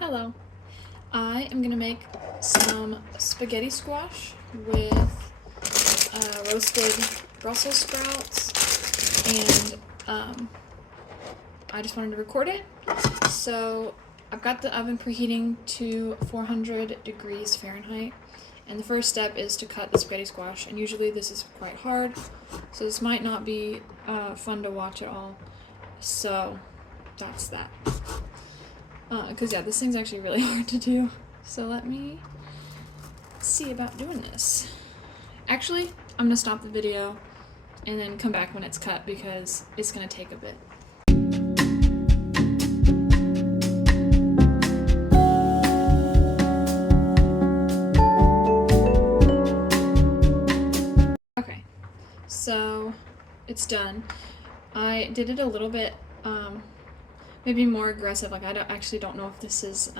Hello. I am going to make some spaghetti squash with roasted Brussels sprouts, and I just wanted to record it. So I've got the oven preheating to 400 degrees Fahrenheit, and the first step is to cut the spaghetti squash, and usually this is quite hard, so this might not be fun to watch at all. So that's that. Because yeah, this thing's actually really hard to do. So let me see about doing this. Actually, I'm gonna stop the video and then come back when it's cut because it's gonna take a bit. Okay, so it's done. I did it a little bit maybe more aggressive. Like I actually don't know if this is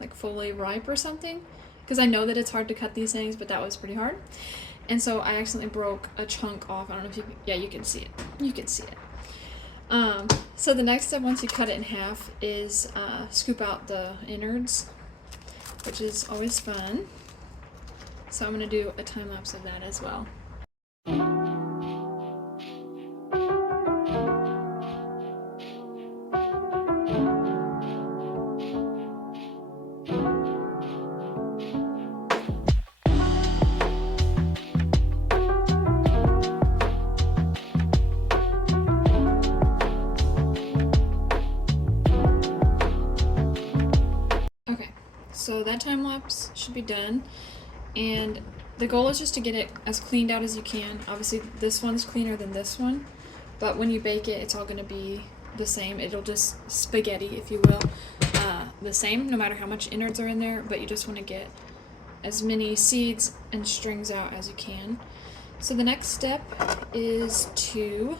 like fully ripe or something, because I know that it's hard to cut these things, but that was pretty hard. And so I accidentally broke a chunk off. I don't know if you can, yeah, you can see it. You can see it. So the next step, once you cut it in half, is scoop out the innards, which is always fun. So I'm gonna do a time lapse of that as well. So that time lapse should be done, and the goal is just to get it as cleaned out as you can. Obviously this one's cleaner than this one, but when you bake it, it's all going to be the same. It'll just spaghetti, if you will, the same no matter how much innards are in there, but you just want to get as many seeds and strings out as you can. So the next step is to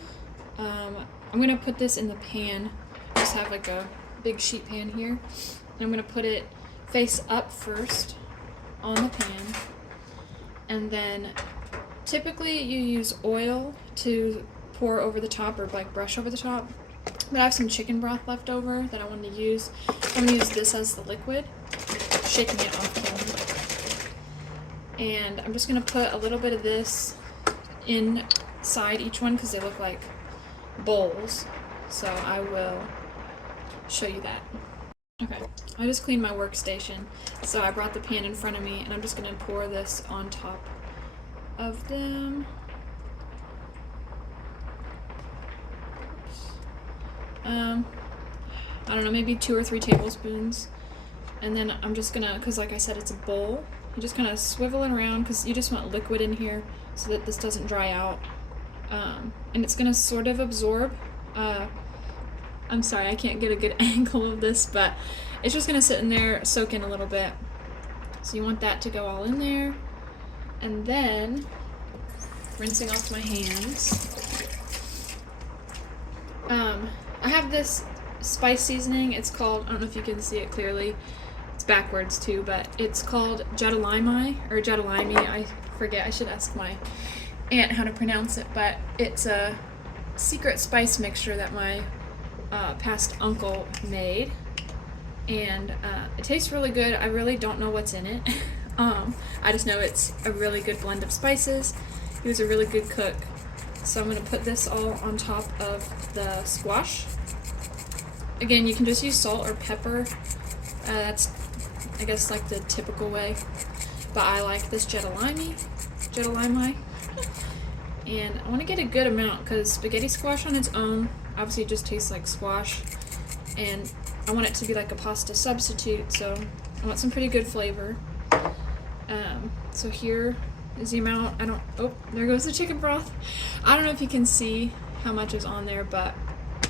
I'm going to put this in the pan. I just have like a big sheet pan here, and I'm going to put it face up first on the pan, and then typically you use oil to pour over the top or like brush over the top, but I have some chicken broth left over that I wanted to use. I'm going to use this as the liquid, shaking it off camera, and I'm just going to put a little bit of this inside each one because they look like bowls, so I will show you that. Okay, I just cleaned my workstation, so I brought the pan in front of me, and I'm just going to pour this on top of them. I don't know, maybe 2 or 3 tablespoons, and then I'm just going to, because like I said, it's a bowl, you just kind of swivel it around, because you just want liquid in here so that this doesn't dry out, and it's going to sort of absorb. I'm sorry, I can't get a good angle of this, but it's just going to sit in there, soak in a little bit. So you want that to go all in there. And then, rinsing off my hands. I have this spice seasoning. It's called, I don't know if you can see it clearly. It's backwards too, but it's called jadalimi, or jadalimi. I forget, I should ask my aunt how to pronounce it, but it's a secret spice mixture that my past uncle made, and it tastes really good. I really don't know what's in it. I just know it's a really good blend of spices. He was a really good cook. So I'm going to put this all on top of the squash. Again, you can just use salt or pepper. That's, I guess, like the typical way, but I like this jadalimi, and I want to get a good amount because spaghetti squash on its own obviously it just tastes like squash, and I want it to be like a pasta substitute, so I want some pretty good flavor. So here is the amount. Oh, there goes the chicken broth. I don't know if you can see how much is on there, but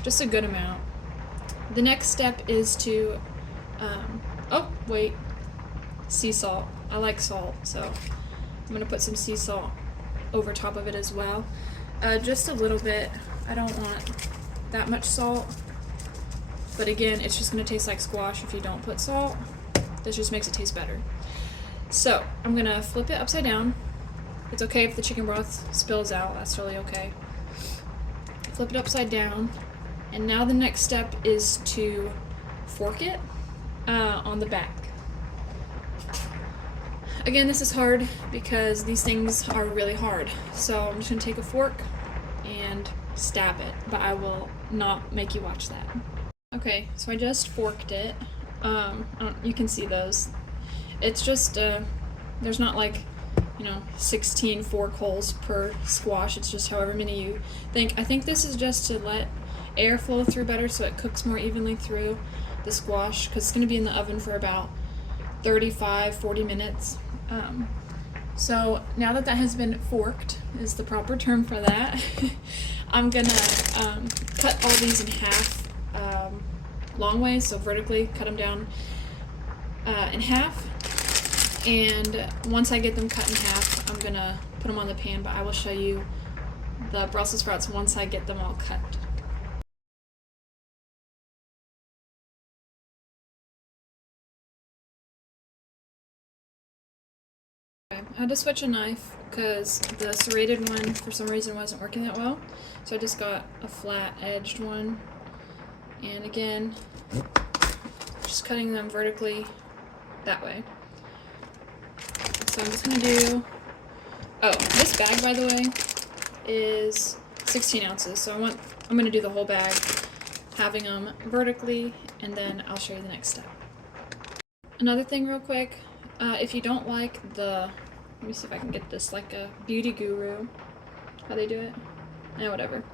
just a good amount. The next step is to, oh wait, sea salt. I like salt, so I'm going to put some sea salt over top of it as well. Just a little bit. I don't want that much salt, but again, it's just going to taste like squash if you don't put salt. This just makes it taste better. So I'm going to flip it upside down. It's okay if the chicken broth spills out, that's totally okay. Flip it upside down, and now the next step is to fork it. on the back. Again, this is hard because these things are really hard. So I'm just gonna take a fork and stab it, but I will not make you watch that. Okay, so I just forked it. You can see those. It's just, there's not like, 16 fork holes per squash. It's just however many you think. I think this is just to let air flow through better so it cooks more evenly through the squash, because it's going to be in the oven for about 35-40 minutes. So now that has been forked, is the proper term for that, I'm going to cut all these in half long ways, so vertically cut them down in half. And once I get them cut in half, I'm going to put them on the pan, but I will show you the Brussels sprouts once I get them all cut. Okay, I had to switch a knife because the serrated one for some reason wasn't working that well, so I just got a flat edged one. And again, just cutting them vertically that way. So I'm just going to do, this bag, by the way, is 16 ounces. So I'm going to do the whole bag, having them vertically, and then I'll show you the next step. Another thing real quick, if you don't like let me see if I can get this, like a beauty guru, how they do it? Whatever.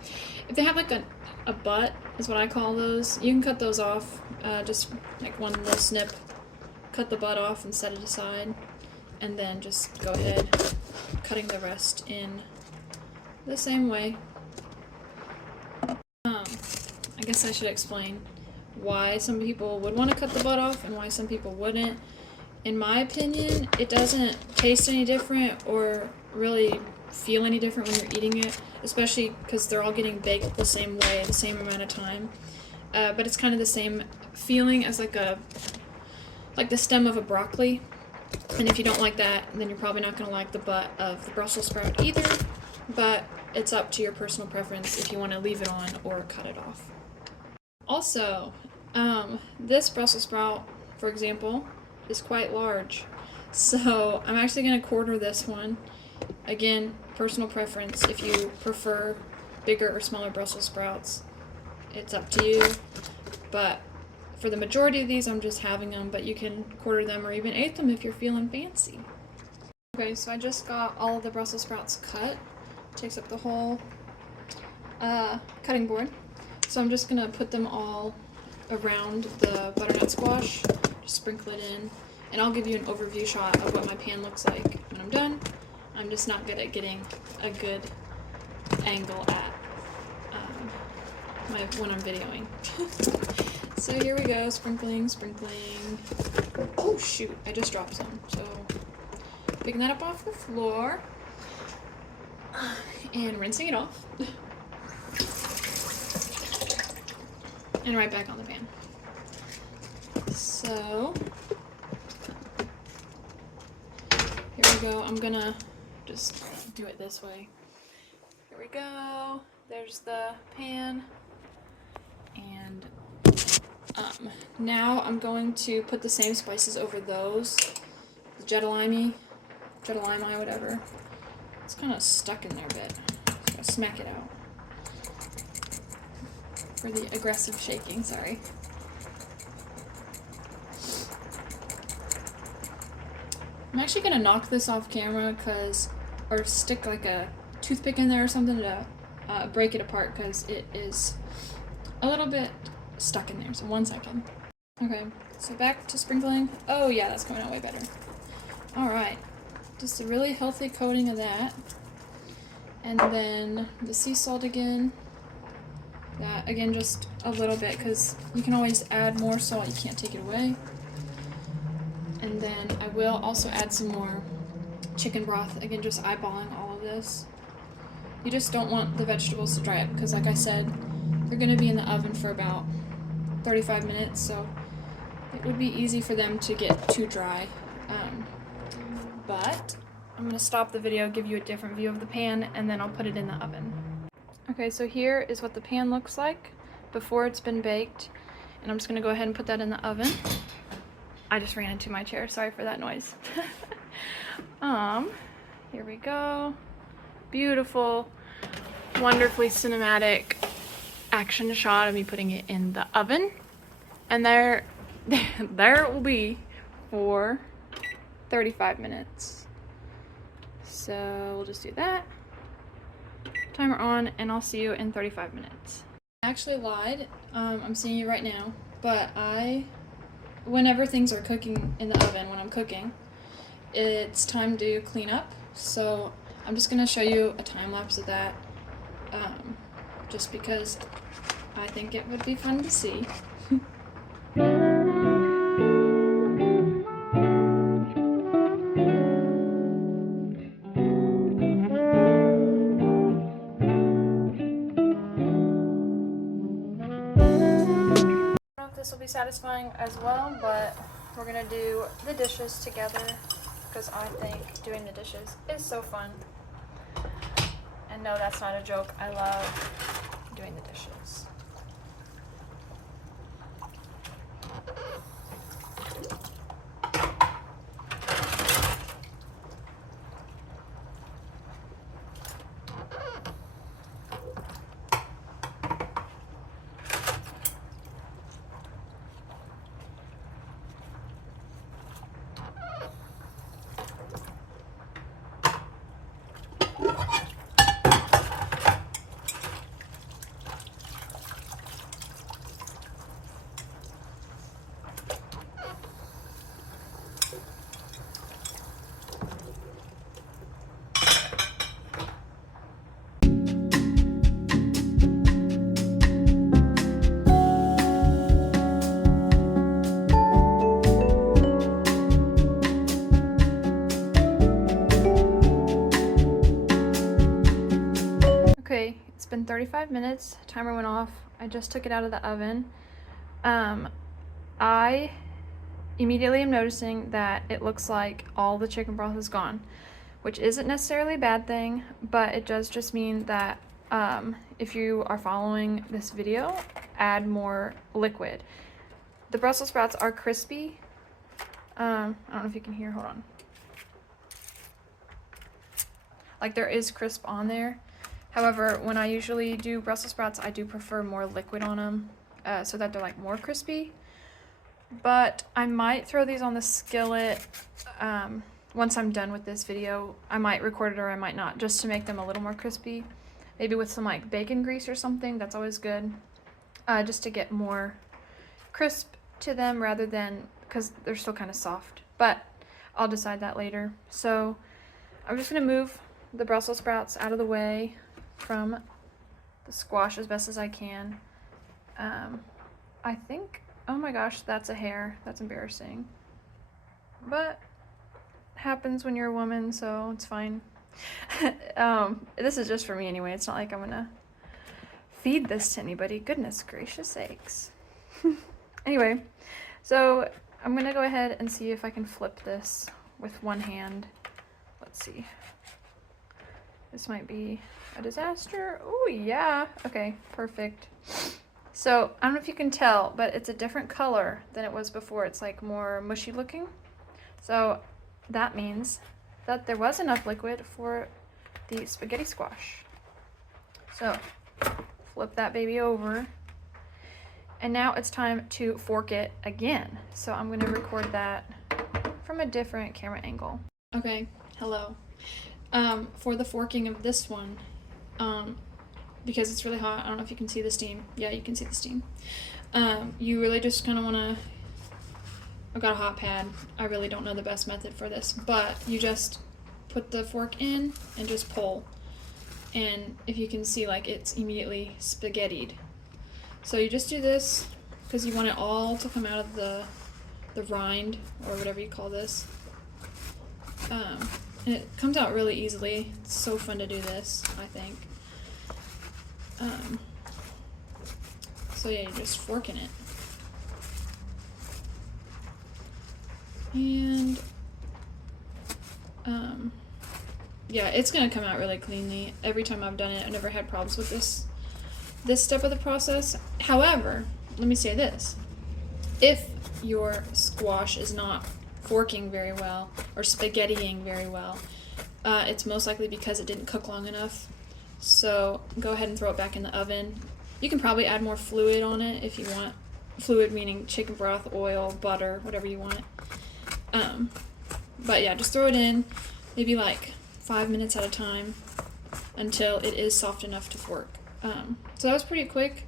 If they have like a butt, is what I call those, you can cut those off, just like one little snip, cut the butt off and set it aside. And then just go ahead cutting the rest in the same way. I guess I should explain why some people would want to cut the butt off and why some people wouldn't. In my opinion, it doesn't taste any different or really feel any different when you're eating it, especially because they're all getting baked the same way, the same amount of time. But it's kind of the same feeling as like the stem of a broccoli. And if you don't like that, then you're probably not going to like the butt of the Brussels sprout either, but it's up to your personal preference if you want to leave it on or cut it off. Also, this Brussels sprout, for example, is quite large, so I'm actually going to quarter this one. Again, personal preference. If you prefer bigger or smaller Brussels sprouts, it's up to you, but for the majority of these, I'm just having them, but you can quarter them or even eighth them if you're feeling fancy. Okay, so I just got all of the Brussels sprouts cut. Takes up the whole cutting board. So I'm just gonna put them all around the butternut squash, just sprinkle it in, and I'll give you an overview shot of what my pan looks like when I'm done. I'm just not good at getting a good angle at when I'm videoing. So here we go, sprinkling. Oh shoot, I just dropped some. So picking that up off the floor and rinsing it off. And right back on the pan. So here we go. I'm gonna just do it this way. Here we go. There's the pan. And now I'm going to put the same spices over those. Jetta-lime, whatever. It's kind of stuck in there a bit. Just gotta smack it out. For the aggressive shaking, sorry. I'm actually gonna knock this off camera or stick like a toothpick in there or something to break it apart because it is a little bit stuck in there. So 1 second. Okay, so back to sprinkling. Oh yeah, that's coming out way better. Alright, just a really healthy coating of that. And then the sea salt again. That, again, just a little bit because you can always add more salt, you can't take it away. And then I will also add some more chicken broth, again, just eyeballing all of this. You just don't want the vegetables to dry up because, like I said, they're going to be in the oven for about 35 minutes, so it would be easy for them to get too dry. But I'm going to stop the video, give you a different view of the pan, and then I'll put it in the oven. Okay, so here is what the pan looks like before it's been baked, and I'm just going to go ahead and put that in the oven. I just ran into my chair. Sorry for that noise. Here we go. Beautiful, wonderfully cinematic action shot of me putting it in the oven. And there it will be for 35 minutes. So we'll just do that. Timer on, and I'll see you in 35 minutes. I actually lied. I'm seeing you right now, but whenever things are cooking in the oven, when I'm cooking, it's time to clean up. So I'm just gonna show you a time lapse of that, just because I think it would be fun to see. This will be satisfying as well, but we're gonna do the dishes together because I think doing the dishes is so fun. And no, that's not a joke. I love doing the dishes. Okay, it's been 35 minutes. Timer went off. I just took it out of the oven. I immediately am noticing that it looks like all the chicken broth is gone, which isn't necessarily a bad thing, but it does just mean that if you are following this video, add more liquid. The Brussels sprouts are crispy. I don't know if you can hear, hold on. Like there is crisp on there. However, when I usually do Brussels sprouts, I do prefer more liquid on them so that they're like more crispy. But I might throw these on the skillet once I'm done with this video. I might record it or I might not, just to make them a little more crispy. Maybe with some like bacon grease or something, that's always good. Just to get more crisp to them rather than, because they're still kind of soft. But I'll decide that later. So I'm just gonna move the Brussels sprouts out of the way from the squash as best as I can. I think, oh my gosh, that's a hair. That's embarrassing. But it happens when you're a woman, so it's fine. This is just for me anyway. It's not like I'm gonna feed this to anybody. Goodness gracious sakes. Anyway, so I'm gonna go ahead and see if I can flip this with one hand. Let's see. This might be a disaster. Oh yeah. Okay, perfect. So I don't know if you can tell, but it's a different color than it was before. It's like more mushy looking. So that means that there was enough liquid for the spaghetti squash. So flip that baby over. And now it's time to fork it again. So I'm going to record that from a different camera angle. Okay, hello. For the forking of this one, because it's really hot, I don't know if you can see the steam. Yeah, you can see the steam. You really just kind of want to, I've got a hot pad. I really don't know the best method for this, but you just put the fork in and just pull. And if you can see, like, it's immediately spaghettied. So you just do this because you want it all to come out of the rind, or whatever you call this. And it comes out really easily. It's so fun to do this, I think. So yeah, you're just forking it. And yeah, it's gonna come out really cleanly. Every time I've done it, I've never had problems with this step of the process. However, let me say this. If your squash is not forking very well or spaghettiing very well, it's most likely because it didn't cook long enough. So go ahead and throw it back in the oven. You can probably add more fluid on it if you want. Fluid meaning chicken broth, oil, butter, whatever you want. But yeah, just throw it in, maybe like 5 minutes at a time until it is soft enough to fork. So that was pretty quick.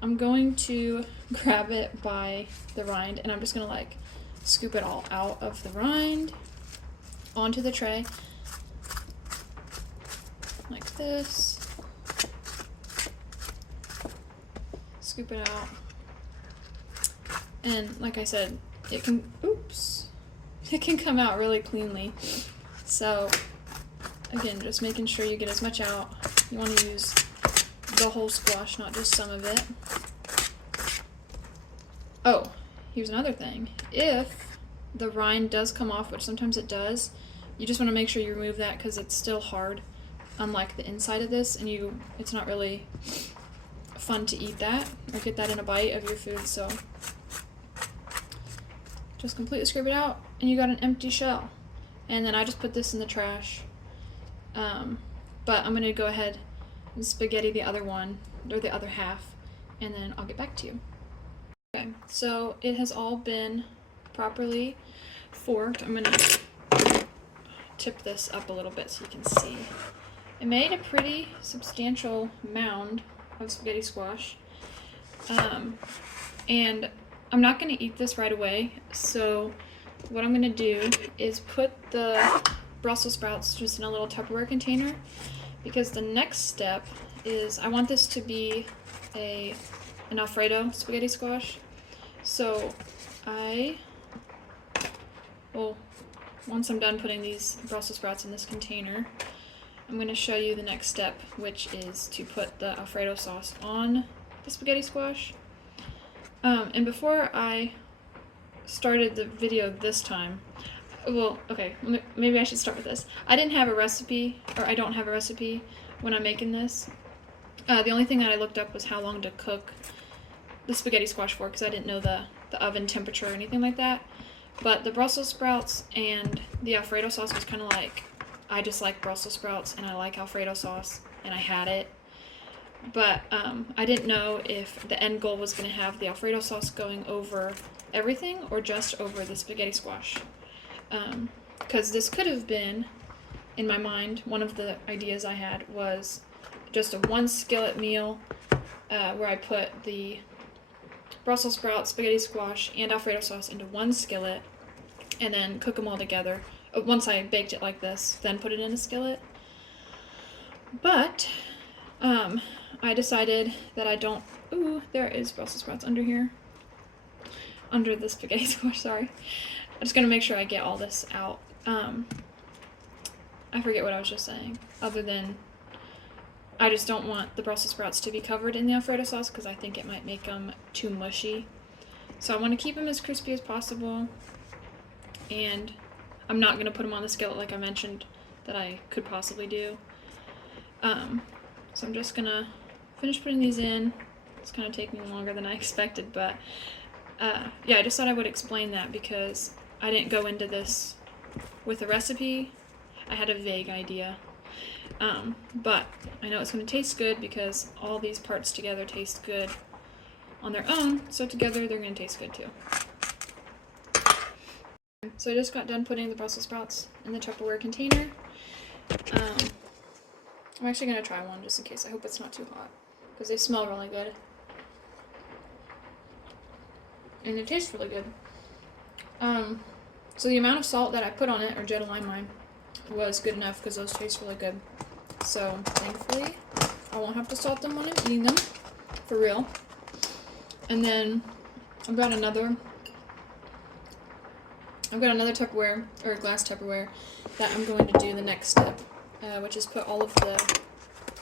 I'm going to grab it by the rind, and I'm just gonna like scoop it all out of the rind onto the tray like this. Scoop it out, and like I said, it can come out really cleanly. So again, just making sure you get as much out. You want to use the whole squash, not just some of it. Oh, here's another thing. If the rind does come off, which sometimes it does, you just want to make sure you remove that because it's still hard, unlike the inside of this, and it's not really fun to eat that or get that in a bite of your food. So just completely scrape it out, and you got an empty shell. And then I just put this in the trash. But I'm going to go ahead and spaghetti the other one, or the other half, and then I'll get back to you. Okay, so it has all been properly forked. I'm going to tip this up a little bit so you can see. I made a pretty substantial mound of spaghetti squash. And I'm not going to eat this right away, so what I'm going to do is put the Brussels sprouts just in a little Tupperware container, because the next step is I want this to be an alfredo spaghetti squash. So once I'm done putting these Brussels sprouts in this container, I'm going to show you the next step, which is to put the alfredo sauce on the spaghetti squash. And before I started the video this time, maybe I should start with this. I don't have a recipe when I'm making this. The only thing that I looked up was how long to cook the spaghetti squash for, because I didn't know the oven temperature or anything like that. But the Brussels sprouts and the alfredo sauce was kind of like, I just like Brussels sprouts and I like alfredo sauce, and I had it. But I didn't know if the end goal was going to have the alfredo sauce going over everything or just over the spaghetti squash. Because this could have been, in my mind, one of the ideas I had was just a one skillet meal where I put the Brussels sprouts, spaghetti squash, and alfredo sauce into one skillet and then cook them all together. Once I baked it like this, then put it in a skillet. But I decided that I don't. Ooh, there is Brussels sprouts under here. Under the spaghetti squash, sorry. I'm just gonna make sure I get all this out. I forget what I was just saying, other than I just don't want the Brussels sprouts to be covered in the alfredo sauce because I think it might make them too mushy. So I want to keep them as crispy as possible, and I'm not going to put them on the skillet like I mentioned that I could possibly do. So I'm just going to finish putting these in. It's kind of taking longer than I expected, but yeah, I just thought I would explain that because I didn't go into this with a recipe. I had a vague idea. But I know it's going to taste good because all these parts together taste good on their own, so together they're going to taste good too. So I just got done putting the Brussels sprouts in the Tupperware container. I'm actually going to try one just in case. I hope it's not too hot because they smell really good. And they taste really good. So the amount of salt that I put on it, or Jetta lime mine, was good enough because those taste really good. So thankfully I won't have to salt them when I'm eating them, for real. And then I've got another Tupperware, or glass Tupperware, that I'm going to do the next step, which is put all of the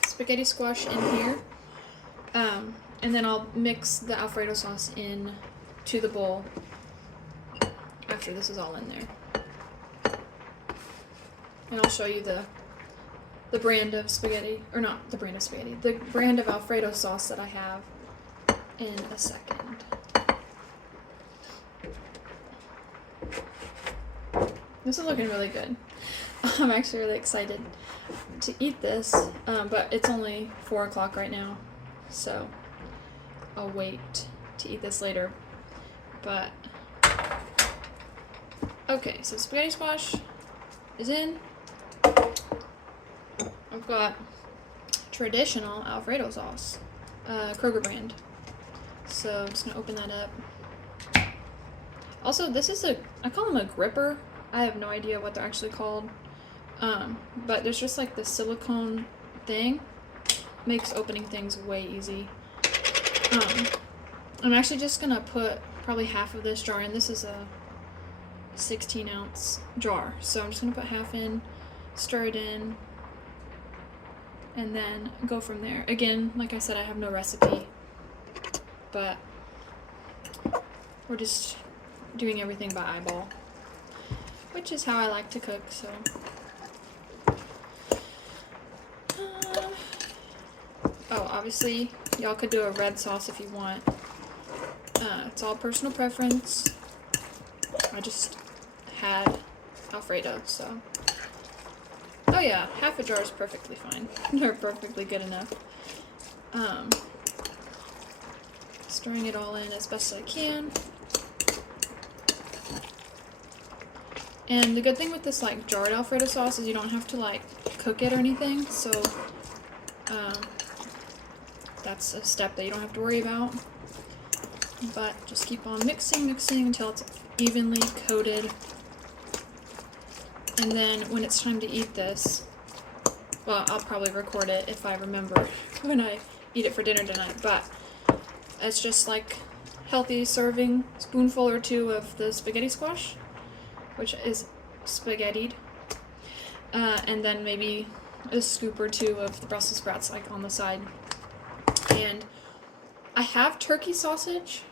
spaghetti squash in here, and then I'll mix the alfredo sauce in to the bowl after this is all in there. And I'll show you the brand of spaghetti, or not the brand of spaghetti, the brand of alfredo sauce that I have in a second. This is looking really good. I'm actually really excited to eat this, but it's only 4 o'clock right now, so I'll wait to eat this later. But okay, so spaghetti squash is in. I've got traditional Alfredo sauce, Kroger brand. So I'm just gonna open that up. Also, this is I call them a gripper. I have no idea what they're actually called. But there's just like this silicone thing. Makes opening things way easy. I'm actually just gonna put probably half of this jar in. This is a 16-ounce jar. So I'm just gonna put half in, stir it in, and then go from there. Again, like I said, I have no recipe, but we're just doing everything by eyeball, which is how I like to cook, so. Oh, obviously, y'all could do a red sauce if you want. It's all personal preference. I just had Alfredo, so. Oh yeah, half a jar is perfectly fine. They're perfectly good enough. Stirring it all in as best I can. And the good thing with this like jarred Alfredo sauce is you don't have to like cook it or anything, so that's a step that you don't have to worry about. But just keep on mixing until it's evenly coated. And then when it's time to eat this, well, I'll probably record it if I remember when I eat it for dinner tonight, but it's just like healthy serving, spoonful or two of the spaghetti squash, which is spaghettied, and then maybe a scoop or two of the Brussels sprouts like on the side. And I have turkey sausage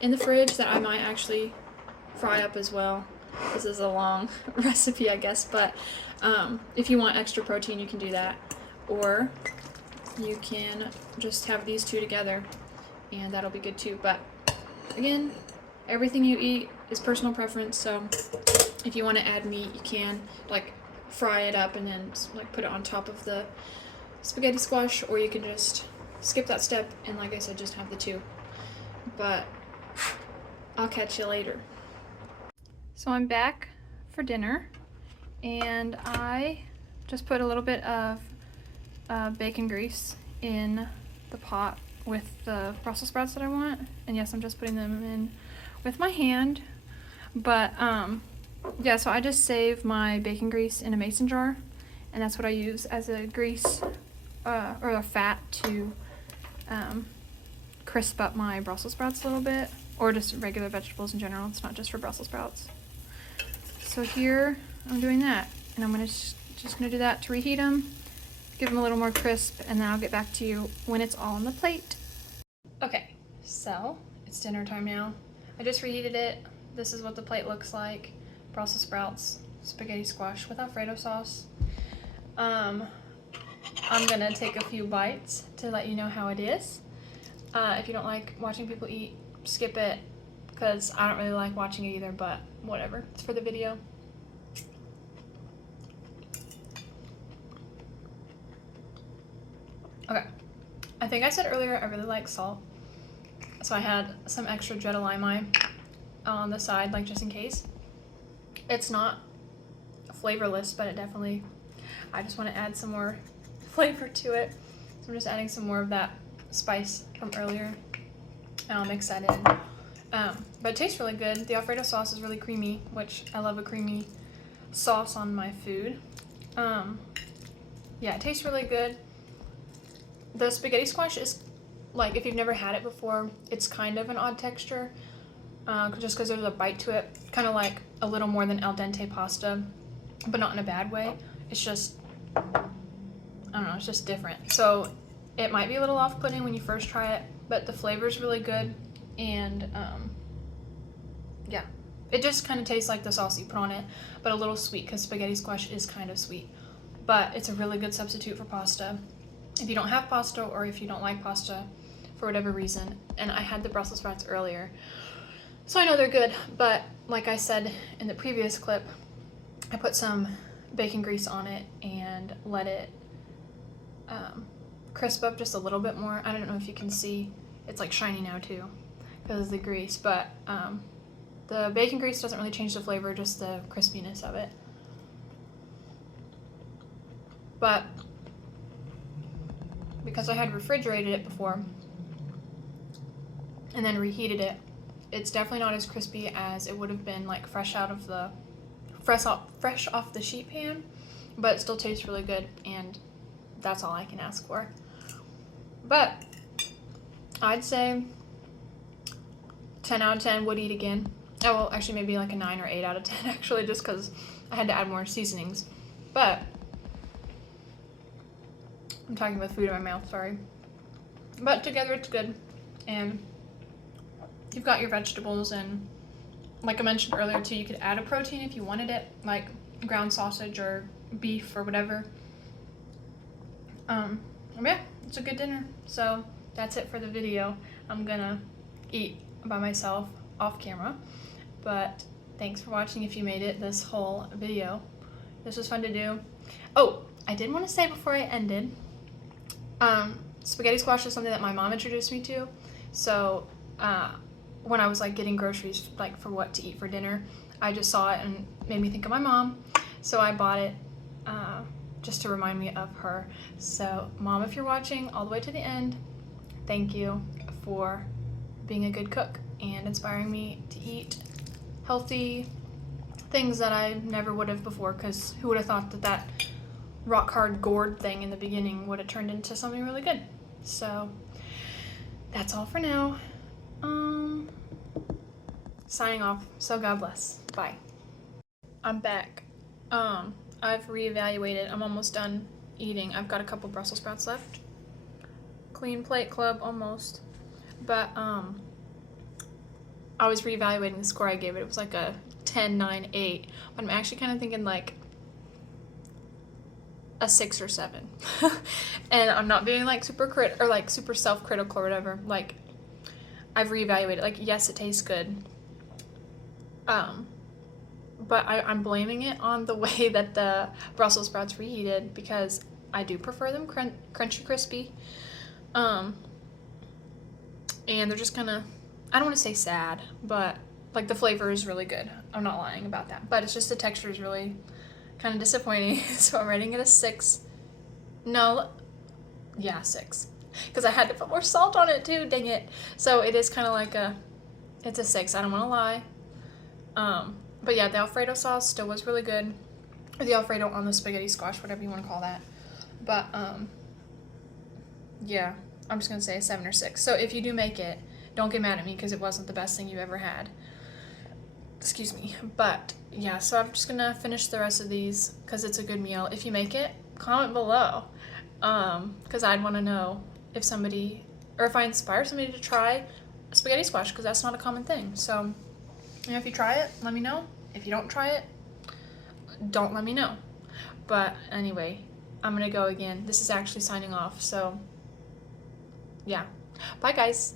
in the fridge that I might actually fry up as well. This is a long recipe, I guess, but if you want extra protein, you can do that, or you can just have these two together and that'll be good too. But again, everything you eat is personal preference, so if you want to add meat, you can like fry it up and then like put it on top of the spaghetti squash, or you can just skip that step and, like I said, just have the two. But I'll catch you later. So I'm back for dinner, and I just put a little bit of bacon grease in the pot with the Brussels sprouts that I want. And yes, I'm just putting them in with my hand. But yeah, so I just save my bacon grease in a mason jar, and that's what I use as a grease or a fat to crisp up my Brussels sprouts a little bit, or just regular vegetables in general. It's not just for Brussels sprouts. So here I'm doing that, and I'm just gonna do that to reheat them, give them a little more crisp, and then I'll get back to you when it's all on the plate. Okay, so it's dinner time now. I just reheated it. This is what the plate looks like. Brussels sprouts, spaghetti squash with Alfredo sauce. I'm gonna take a few bites to let you know how it is. If you don't like watching people eat, skip it, because I don't really like watching it either, but whatever, it's for the video. Okay, I think I said earlier I really like salt, so I had some extra Jetta lime on the side, like just in case. It's not flavorless, but it definitely, I just want to add some more flavor to it, so I'm just adding some more of that spice from earlier, and I'll mix that in. But it tastes really good. The Alfredo sauce is really creamy, which I love a creamy sauce on my food. Yeah, it tastes really good. The spaghetti squash is, like, if you've never had it before, it's kind of an odd texture, just because there's a bite to it, kind of like a little more than al dente pasta, but not in a bad way. It's just, I don't know, it's just different. So it might be a little off-putting when you first try it, but the flavor's really good, and yeah, it just kind of tastes like the sauce you put on it, but a little sweet, because spaghetti squash is kind of sweet. But it's a really good substitute for pasta if you don't have pasta, or if you don't like pasta for whatever reason. And I had the Brussels sprouts earlier, so I know they're good, but like I said in the previous clip, I put some bacon grease on it and let it crisp up just a little bit more. I don't know if you can see, it's like shiny now too because of the grease, but the bacon grease doesn't really change the flavor, just the crispiness of it. But because I had refrigerated it before and then reheated it, it's definitely not as crispy as it would have been like fresh off the sheet pan, but it still tastes really good, and that's all I can ask for. But I'd say 10 out of 10 would eat again. Oh, well, actually maybe like a 9 or 8 out of 10 actually, just because I had to add more seasonings. But I'm talking with food in my mouth, sorry. But together it's good, and you've got your vegetables, and like I mentioned earlier too, you could add a protein if you wanted it, like ground sausage or beef or whatever. Yeah, it's a good dinner. So that's it for the video. I'm gonna eat by myself off camera, but thanks for watching if you made it this whole video. This was fun to do. Oh, I did want to say before I ended, spaghetti squash is something that my mom introduced me to. So when I was like getting groceries like for what to eat for dinner, I just saw it and made me think of my mom, so I bought it just to remind me of her. So Mom, if you're watching all the way to the end, thank you for being a good cook and inspiring me to eat healthy things that I never would have before, because who would have thought that that rock hard gourd thing in the beginning would have turned into something really good. So that's all for now. Signing off. So God bless. Bye. I'm back. I've reevaluated. I'm almost done eating. I've got a couple Brussels sprouts left. Clean plate club almost. But I was reevaluating the score I gave it. It was like a 10, 9, 8. But I'm actually kind of thinking like a 6 or 7. And I'm not being like super self-critical or whatever. Like, I've reevaluated. Like, yes, it tastes good. But I'm blaming it on the way that the Brussels sprouts reheated, because I do prefer them crunchy, crispy. And they're just kind of, I don't want to say sad, but like the flavor is really good. I'm not lying about that. But it's just the texture is really kind of disappointing. So I'm rating it a 6. No, yeah, 6. Because I had to put more salt on it too, dang it. So it is kind of like it's a 6. I don't want to lie. But yeah, the Alfredo sauce still was really good. Or the Alfredo on the spaghetti squash, whatever you want to call that. But, yeah, I'm just going to say a 7 or 6. So if you do make it, don't get mad at me because it wasn't the best thing you ever had. Excuse me. But, yeah, so I'm just going to finish the rest of these because it's a good meal. If you make it, comment below. Because I'd want to know if somebody, or if I inspire somebody to try a spaghetti squash, because that's not a common thing. So, if you try it, let me know. If you don't try it, don't let me know. But anyway, I'm gonna go again. This is actually signing off, so yeah. Bye, guys.